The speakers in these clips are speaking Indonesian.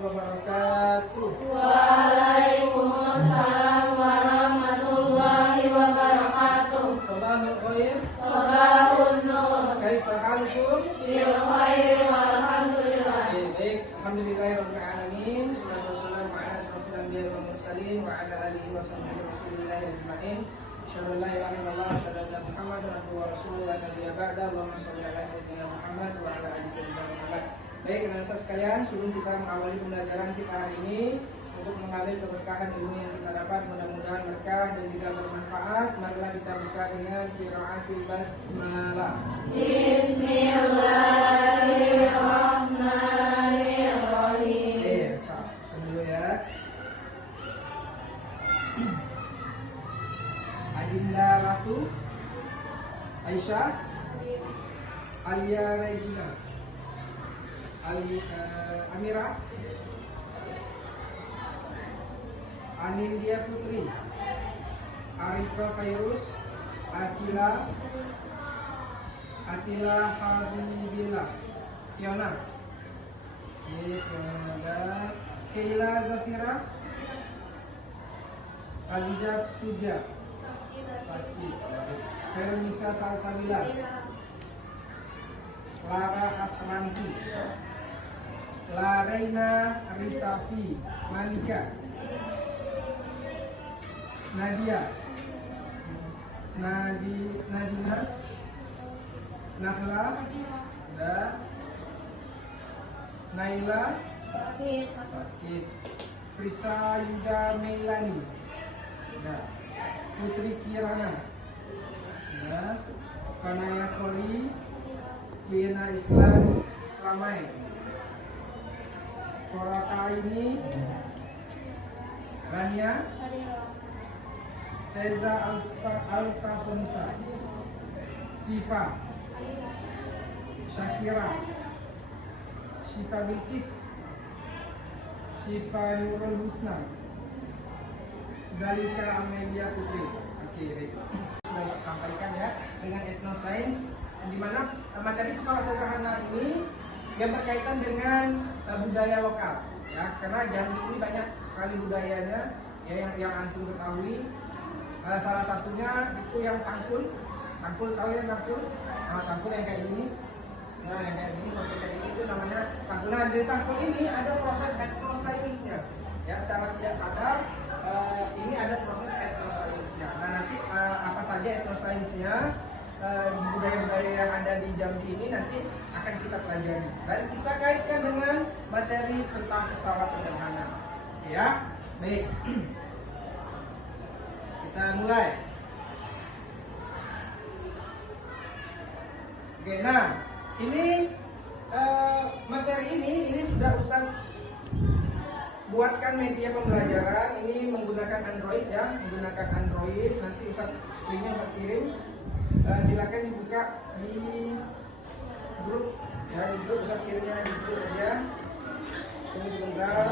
wabarakatuh. Waalaikumsalam warahmatullahi wabarakatuh. Sabahul khair. Sabahun nur. Kaifa halukum? Bil khairi walhamdulillah. Baik, alhamdulillahirabbil alamin. Wassalatu wassalamu ala asyrofil anbiya'i wal mursalin wa ala alihi wa sahbihi rasulillahi ajma'in. Asyhadu an la ilaha illallah wa asyhadu anna Muhammadan abduhu wa rasuluhu la nabiyya ba'da. Allahumma shalli ala sayyidina Muhammad wa ala ali sayyidina Muhammad. Baik, teman-teman sekalian, sebelum kita mengawali pembelajaran kita hari ini, untuk mengambil keberkahan ilmu yang kita dapat, mudah-mudahan berkah dan juga bermanfaat, marilah kita buka dengan qiraatul basmalah. Bismillahirrahmanirrahim. Oke, dulu ya. Adinda Ratu, Aisyah, Alia Regina, Amira, Anindya Putri, Arifah Fairuz, Asila, Atila Habibila, Fiona, Keila Zafira, Alija Puja, Sakit, Fermisa Salsabila, Lara Hasranti, Laraina Risafi Malika, Nadia, Nadina, Nahla, Naila, Sakit, Prisa Yuda Melani, Putri Kirana, Kanaya Kori, Kiena Islamai, Koraka ini, Rania, Seza Altafonisa, Sifa, Syakira, Syifa Bilqis, Syifa Nurul Husna, Zalika Amelia Putri. Oke, baik. Sudah saya sampaikan ya dengan etnosains, di mana materi pesawat sederhana ini yang berkaitan dengan budaya lokal ya, karena Jambi ini banyak sekali budayanya ya, yang antum ketahui. Salah satunya itu yang tangkul tahu ya, tangkul yang kayak gini. Nah, yang kayak gini, proses kayak gini itu namanya tangkul. Nah, di tangkul ini ada proses etnosainsnya ya, secara tidak sadar ini ada proses etnosainsnya. Nah, nanti apa saja etnosainsnya, budaya-budaya yang ada di Jambi ini nanti akan kita pelajari dan kita kaitkan dengan materi tentang pesawat sederhana ya. Baik, kita mulai. Oke, nah ini materi ini sudah Ustaz buatkan media pembelajaran ini menggunakan Android ya, menggunakan Android. Nanti Ustaz linknya Ustaz kirim. Silakan dibuka di grup ya, di grup Ustaz kirimnya di grup aja. Tunggu sebentar.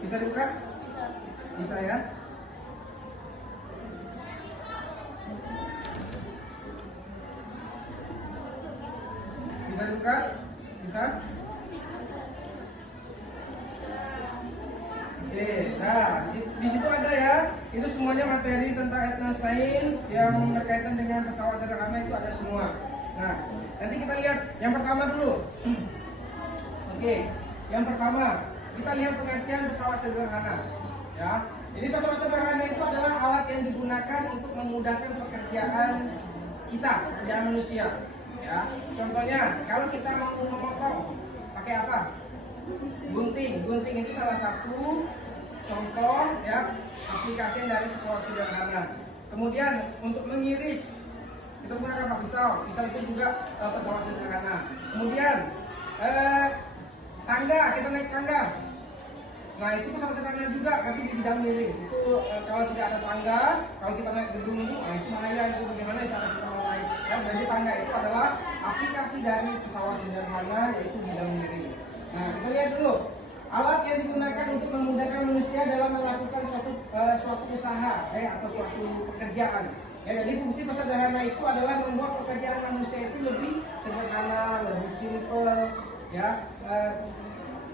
Bisa dibuka? Bisa ya? Bisa dibuka? Bisa? Oke, nah di situ ada ya, itu semuanya materi tentang etnosains yang berkaitan dengan pesawat sederhana, itu ada semua. Nah, nanti kita lihat yang pertama dulu. Oke, yang pertama kita lihat pengertian pesawat sederhana. Ya, ini pesawat sederhana itu adalah alat yang digunakan untuk memudahkan pekerjaan kita, pekerjaan manusia. Ya, contohnya kalau kita mau memotong, pakai apa? Gunting itu salah satu contoh ya aplikasi dari pesawat sederhana. Kemudian untuk mengiris kita menggunakan apa? Pisau itu juga pesawat sederhana. Kemudian tangga, kita naik tangga. Nah, itu pesawat sederhana juga, tapi di bidang miring. Itu kalau tidak ada tangga, kalau kita naik gedung itu, nah itu bahaya, itu bagaimana cara kita mau naik. Ya, jadi tangga itu adalah aplikasi dari pesawat sederhana, yaitu bidang miring. Nah, kita lihat dulu Alat yang digunakan untuk memudahkan manusia dalam melakukan suatu usaha atau suatu pekerjaan. Ya, jadi fungsi sederhana itu adalah membuat pekerjaan manusia itu lebih sederhana, lebih simpel. Ya,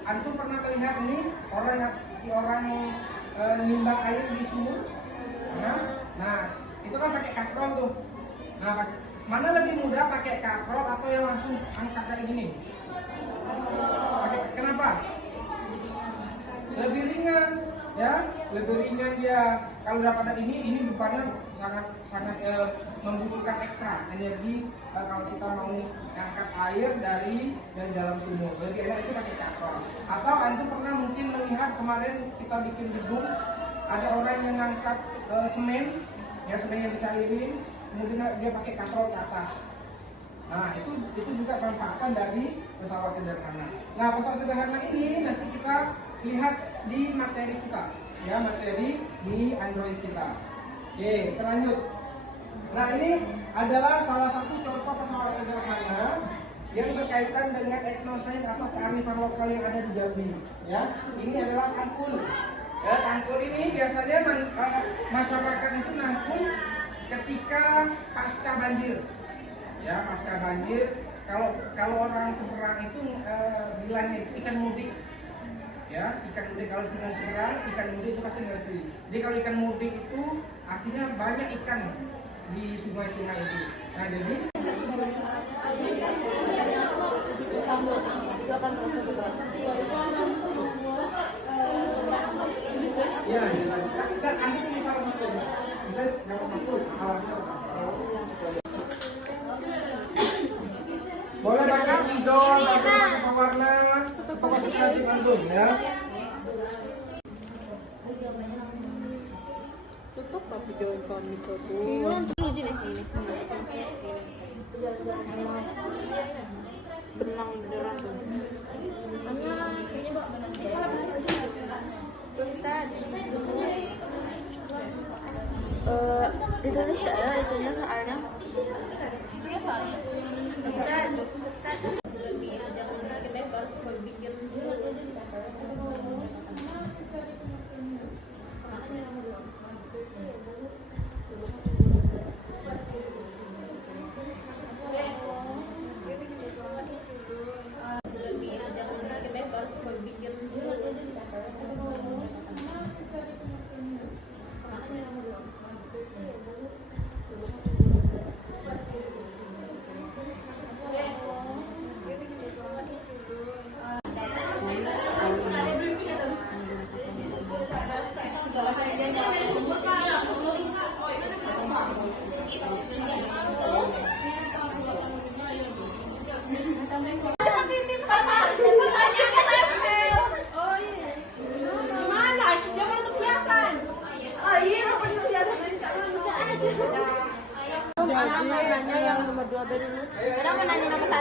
antum pernah melihat ini orang nimbang air di sumur? Nah, itu kan pakai kaprol tuh. Nah, mana lebih mudah pakai kaprol atau yang langsung angkat kayak gini? Kenapa? Lebih ringan, ya, lebih ringan dia. Kalau daripada ini bebannya sangat membutuhkan ekstra energi kalau kita mau angkat air dari dalam sumur. Lebih enak itu pakai kaprol. Atau antum pernah mungkin melihat kemarin kita bikin gedung, ada orang yang ngangkat semen, ya semen yang dicairin, kemudian dia pakai kaprol ke atas. Nah, itu juga pemanfaatan dari pesawat sederhana. Nah, pesawat sederhana ini nanti kita lihat di materi kita, ya, materi di Android kita. Oke, kita lanjut. Nah, ini adalah salah satu contoh pesawat sederhana yang berkaitan dengan etnosains atau kearifan lokal yang ada di Jambi. Ya, ini adalah tangkul. Ya, tangkul ini biasanya masyarakat itu nangkul ketika pasca banjir. Ya, pasca banjir, kalau orang seberang itu bilangnya itu ikan mudik. Ya, ikan mudik, kalau tinggal seberang, ikan mudik itu pasti ngerti. Jadi kalau ikan mudik itu artinya banyak ikan di sungai-sungai itu. Nah, jadi ya, dan nanti pilih salah satu. Bisa dapat satu. Boleh pakai spidol, pakai pewarna, pokoknya kreatif antum ya. Tutup apa jalan kami tuh? Ini ini. Benang beneran tuh. Ustaz. Ditulis tak ya itunya soalnya? Nanya yang nomor 2 dulu. Orang mau nanya nomor 1.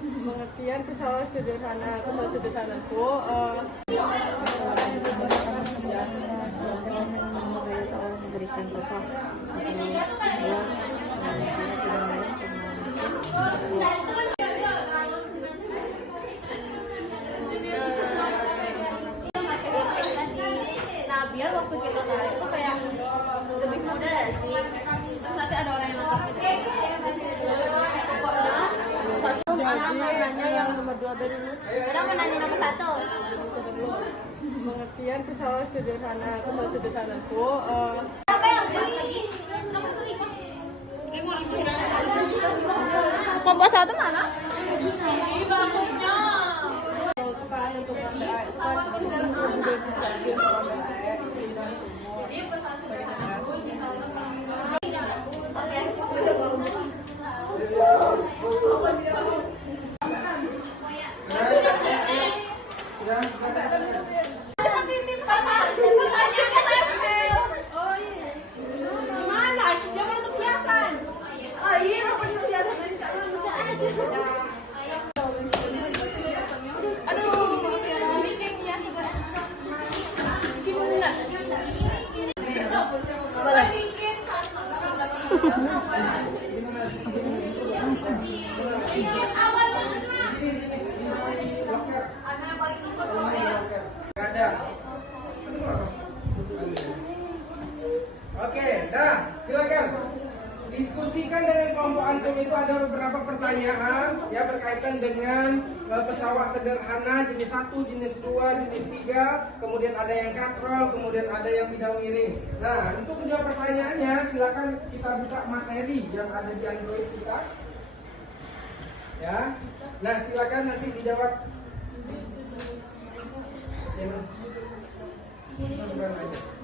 Pengertian pesawat sederhana. Pesawat sederhana itu memberikan contoh. Nah, biar waktu kita tarik itu kayak lebih mudah sih. Terus nanti ada orang yang nonton pokoknya Nanya yang nomor 2 dulu. orang mau nanya nomor 1. Pengertian pesawat sederhana. Pesawat sederhana itu Apa yang lagi? Nomor 5. Nomor 1 mana? Di bangkunya. untuk pesawat sederhana. Jadi pesawat sederhana itu misalnya Ini Nggak ada. Oke, dah, silakan. Diskusikan dengan kelompok antum itu ada beberapa pertanyaan ya berkaitan dengan pesawat sederhana jenis 1, jenis 2, jenis 3, kemudian ada yang katrol, kemudian ada yang bidang miring. Nah, untuk menjawab pertanyaannya silakan kita buka materi yang ada di Android kita. Ya. Nah, silakan nanti dijawab.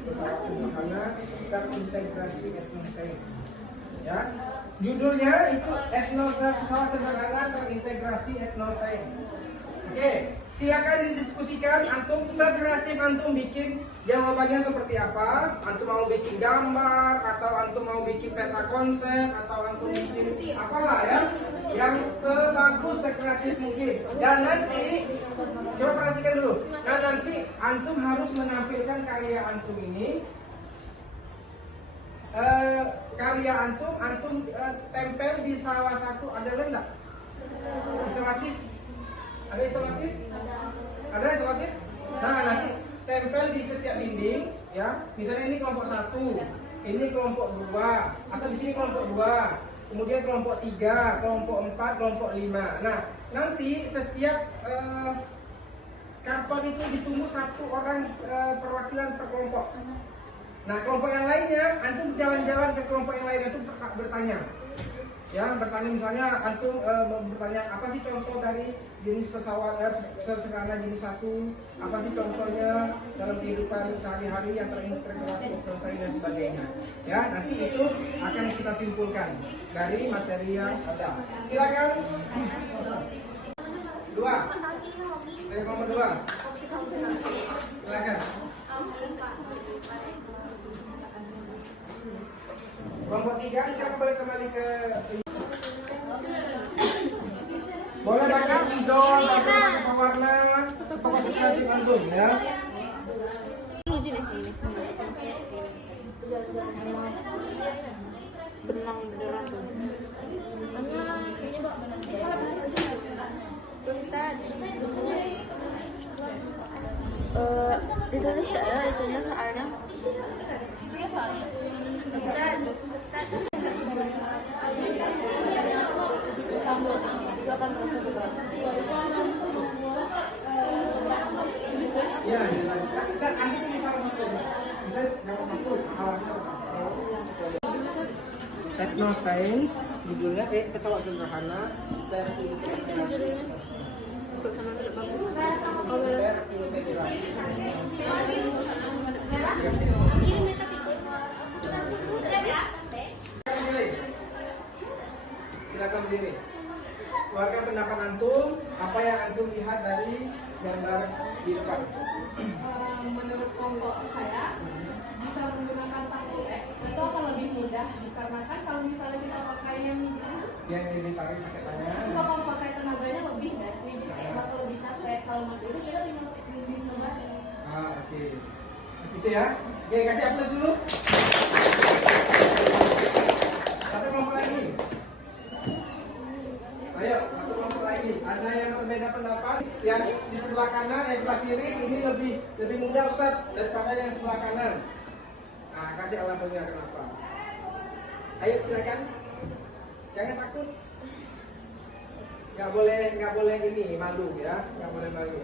Pesawat sederhana terintegrasi etnoscience. Ya, judulnya itu pesawat sederhana terintegrasi etnoscience. Oke, silakan didiskusikan. Antum sekreatif antum bikin jawabannya seperti apa. Antum mau bikin gambar atau antum mau bikin peta konsep atau antum bikin apalah ya, yang sebagus sekreatif mungkin. Dan nanti coba perhatikan dulu. Nah, nanti antum harus menampilkan karya antum ini. Karya antum tempel di salah satu, ada enggak? Isolatif? Ada isolatif? Ada isolatif? Nah, nanti tempel di setiap dinding ya. Misalnya ini kelompok 1, ini kelompok 2, atau di sini kelompok 2, kemudian kelompok 3, kelompok 4, kelompok 5. Nah, nanti setiap karton itu ditunggu satu orang perwakilan per kelompok. Nah, kelompok yang lainnya, antum jalan-jalan ke kelompok yang lain, antum bertanya. Ya, bertanya misalnya, antum bertanya, apa sih contoh dari jenis pesawat sederhana jenis 1? Apa sih contohnya dalam kehidupan sehari-hari yang terintegrasi etnoscience dan sebagainya. Ya, nanti itu akan kita simpulkan dari materi yang ada. Silakan. 2. Kelompok 2. Silakan. Kelompok 3, siapa boleh kembali ke boleh pakai spidol atau pakai pewarna sepokok sekreatif antum ya. Lucu deh ini. Benang beneran tuh. Ustaz. Ditulis ya, itunya soalnya. Ya, dan nanti pilih salah satu. Bisa jangan takut. Etnoscience judulnya pesawat sederhana terintegrasi. Silakan berdiri. Keluarkan pendapat antum. Apa yang antum lihat dari gambar di depan? Menurut kelompok saya, jika menggunakan paku X itu akan lebih mudah dikarenakan kalau misalnya kita pakai yang lebih tarik pakai tangan. itu kalau pakai tenaganya lebih nggak sih? Kayak bakal lebih capek. Kalau pakai itu kita lebih mudah. Oke. Gitu ya. Oke, kasih aplaus dulu. Satu kelompok lagi. Ayo, satu kelompok lagi. Ada yang berbeda pendapat? Yang di sebelah kanan, yang sebelah kiri ini lebih mudah Ustaz daripada yang sebelah kanan. Nah, kasih alasannya kenapa. Ayo silakan. Jangan takut. Nggak boleh ini malu ya, nggak boleh malu.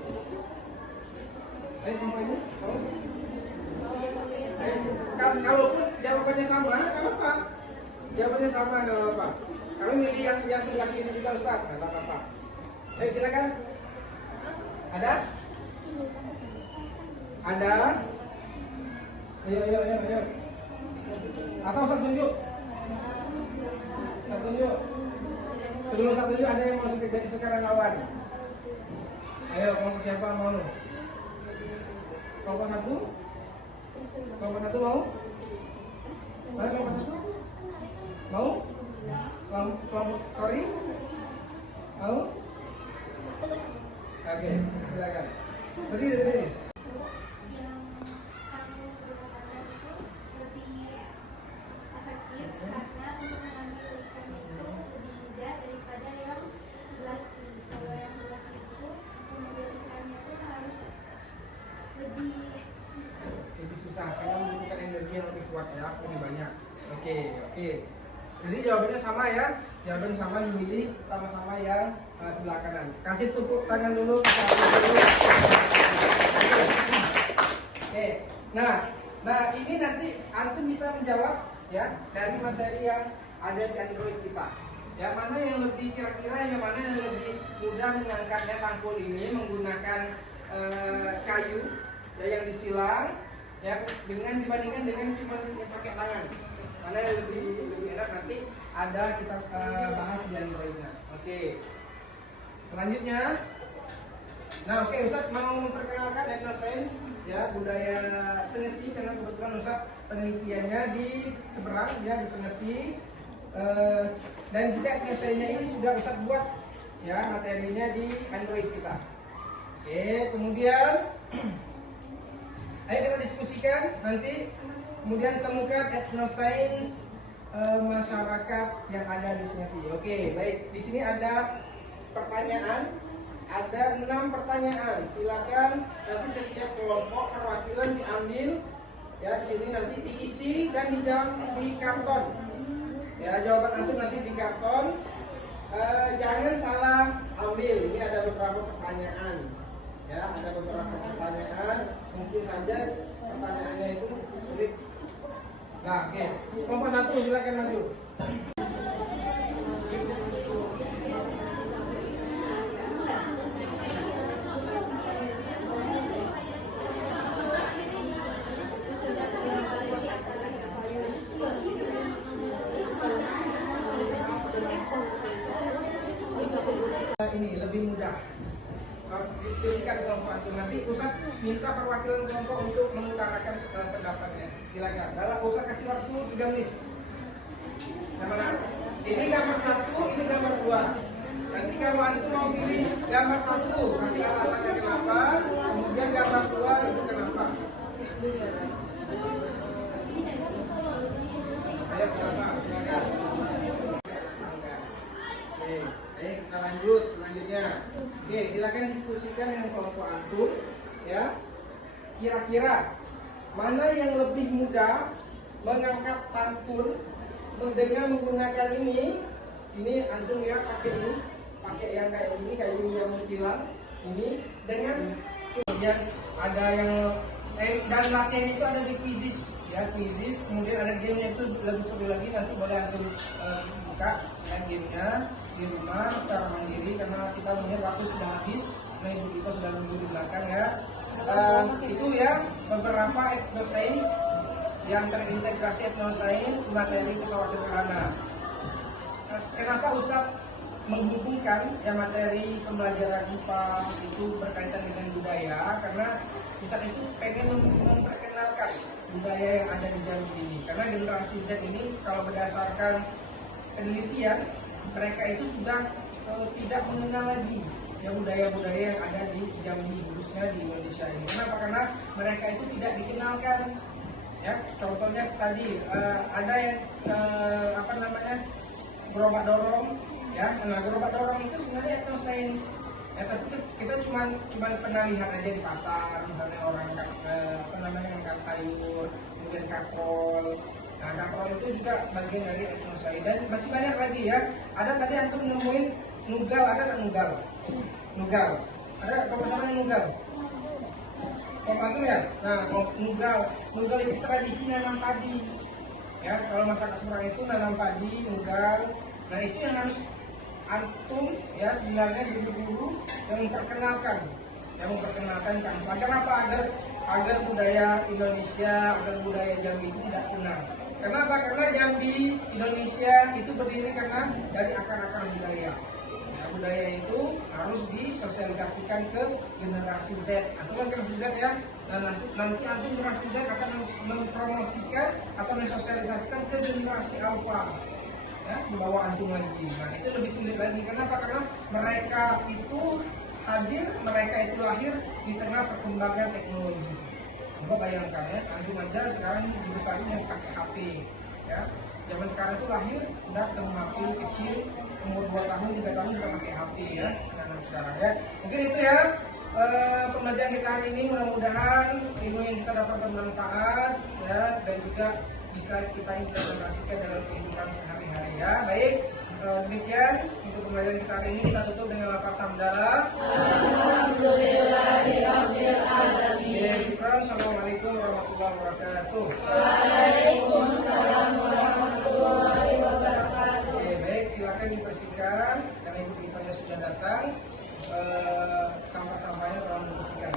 Ayo kelompok ini. Kalaupun jawabannya sama, nggak apa-apa. Jawabannya sama, nggak apa-apa. Kami milih yang sebelah kiri juga Ustaz, nggak apa-apa. Ayo silakan. Ada? Ada? Ayo. Atau Ustaz tunjuk? Ustaz tunjuk. Sebelum Ustaz tunjuk ada yang mau jadi sekarang lawan. Ayo, kelompok siapa mau? Kelompok 1? Kelompok 1 mau? Mana kelompok 1? Mau? Kelompok Kori? Mau? Oke, silakan. Berdiri. Daripada yang sebelah kiri. Kalau yang sebelah kiri itu pengambilannya itu harus kuat ya, lebih banyak. Oke. Jadi jawabannya sama ya. Jawaban sama, memilih sama-sama yang sebelah kanan. Kasih tepuk tangan dulu. Oke. Nah ini nanti antum bisa menjawab ya dari materi yang ada di Android kita. Ya, mana yang lebih kira-kira yang mana yang lebih mudah mengangkatnya tangkul ini menggunakan kayu ya, yang disilang ya, dengan dibandingkan dengan cuma pakai tangan. Mana yang lebih enak nanti ada kita bahas di Androidnya. Oke. Selanjutnya, nah oke, Ustaz mau memperkenalkan etnoscience ya, budaya Sengeti, karena kebetulan Ustaz penelitiannya di seberang ya, di Sengeti. Dan juga esainya ini sudah Ustaz buat ya, materinya di Android kita. Oke, kemudian ayo kita diskusikan nanti, kemudian temukan etnoscience masyarakat yang ada di Sengeti. Oke, baik. Di sini ada pertanyaan, ada 6 pertanyaan. Silakan nanti setiap kelompok perwakilan diambil ya, di sini nanti diisi dan dijawab di karton. Ya, jawaban antum nanti di karton. Jangan salah ambil. Ini ada beberapa pertanyaan. Ya, ada beberapa pertanyaan. Mungkin saja pertanyaannya itu sulit. Nah, oke. Kelompok 1 silakan maju. Ini lebih mudah. Diskusikan kelompok antum. Nanti Ustaz minta perwakilan kelompok untuk mengutarakan pendapatnya. Silakan. Dalam Ustaz kasih waktu 3 menit. Yang mana? Ini gambar 1, ini gambar 2. Nanti kalau antum mau pilih gambar 1, kasih alasannya kenapa. Kemudian gambar 2 itu kenapa. Ayo kenapa? Silakan. Oke, kita lanjut selanjutnya. Oke, silakan diskusikan dengan kelompok antum ya. Kira-kira mana yang lebih mudah mengangkat tangkul dengan menggunakan ini antum ya, pakai yang kayak ini, kayu yang silang ini, dengan kemudian ada yang dan latihan itu ada di quizzes ya, quizzes. Kemudian ada gamenya, itu lebih seru lagi, nanti boleh antum buka ya gamenya di rumah secara mandiri, karena kita melihat waktu sudah habis. Nah, ibu kita sudah nunggu di belakang ya. Itu ya beberapa etnoscience yang terintegrasi etnoscience materi pesawat sederhana. Kenapa Ustaz menghubungkan ya materi pembelajaran IPA itu berkaitan dengan budaya? Karena Ustaz itu pengen memperkenalkan budaya yang ada di Jambi ini. Karena generasi Z ini kalau berdasarkan penelitian, mereka itu sudah tidak mengenal lagi ya budaya-budaya yang ada di Jambi, khususnya di Indonesia ini. Kenapa? Karena mereka itu tidak dikenalkan. Ya, contohnya tadi ada yang gerobak dorong. Ya, nah gerobak dorong itu sebenarnya etnoscience. Ya, tapi kita cuma pernah lihat aja di pasar, misalnya orang angkat sayur, kemudian kaprol. Nah, kaprol itu juga bagian dari etnoscience, dan masih banyak lagi ya. Ada tadi antum nemuin nugal, ada nggak nugal? Nugal. Ada kalau sama nugal? Antum ya? Nah, nugal itu tradisi nanam padi. Ya, kalau masyarakat Semarang itu nanam padi, nugal. Nah, itu yang harus antum ya sebenarnya guru-guru yang memperkenalkan kampung. Agar apa? Agar budaya Indonesia, agar budaya Jambi itu tidak punah. Kenapa? Karena Jambi Indonesia itu berdiri karena dari akar-akar budaya. Ya, budaya itu harus disosialisasikan ke generasi Z. Atau generasi Z ya. Nah, nanti generasi Z akan mempromosikan atau mensosialisasikan ke generasi Alpha. Ya, di bawah antum lagi. Nah, itu lebih sulit lagi. Kenapa? Karena mereka itu hadir, mereka itu lahir di tengah perkembangan teknologi. Coba bayangkan ya, antum aja sekarang dibesarnya pakai HP. Ya, zaman sekarang itu lahir sudah ketemu HP kecil, umur 2 tahun, 3 tahun sudah pakai HP ya. Nah, sekarang ya. Mungkin itu ya pembelajaran kita hari ini. Mudah-mudahan ilmu yang kita dapat bermanfaat ya, dan juga bisa kita implementasikan dalam kehidupan sehari-hari ya. Baik, demikian untuk pembelajaran kita hari ini, kita tutup dengan lafaz hamdalah. Alhamdulillahirabbil alamin. Ya, syukran. Assalamualaikum warahmatullahi wabarakatuh. Waalaikumsalam warahmatullahi wabarakatuh. Oke, baik, silakan dibersihkan karena ibu kitanya sudah datang. Sampah-sampahnya tolong dibersihkan.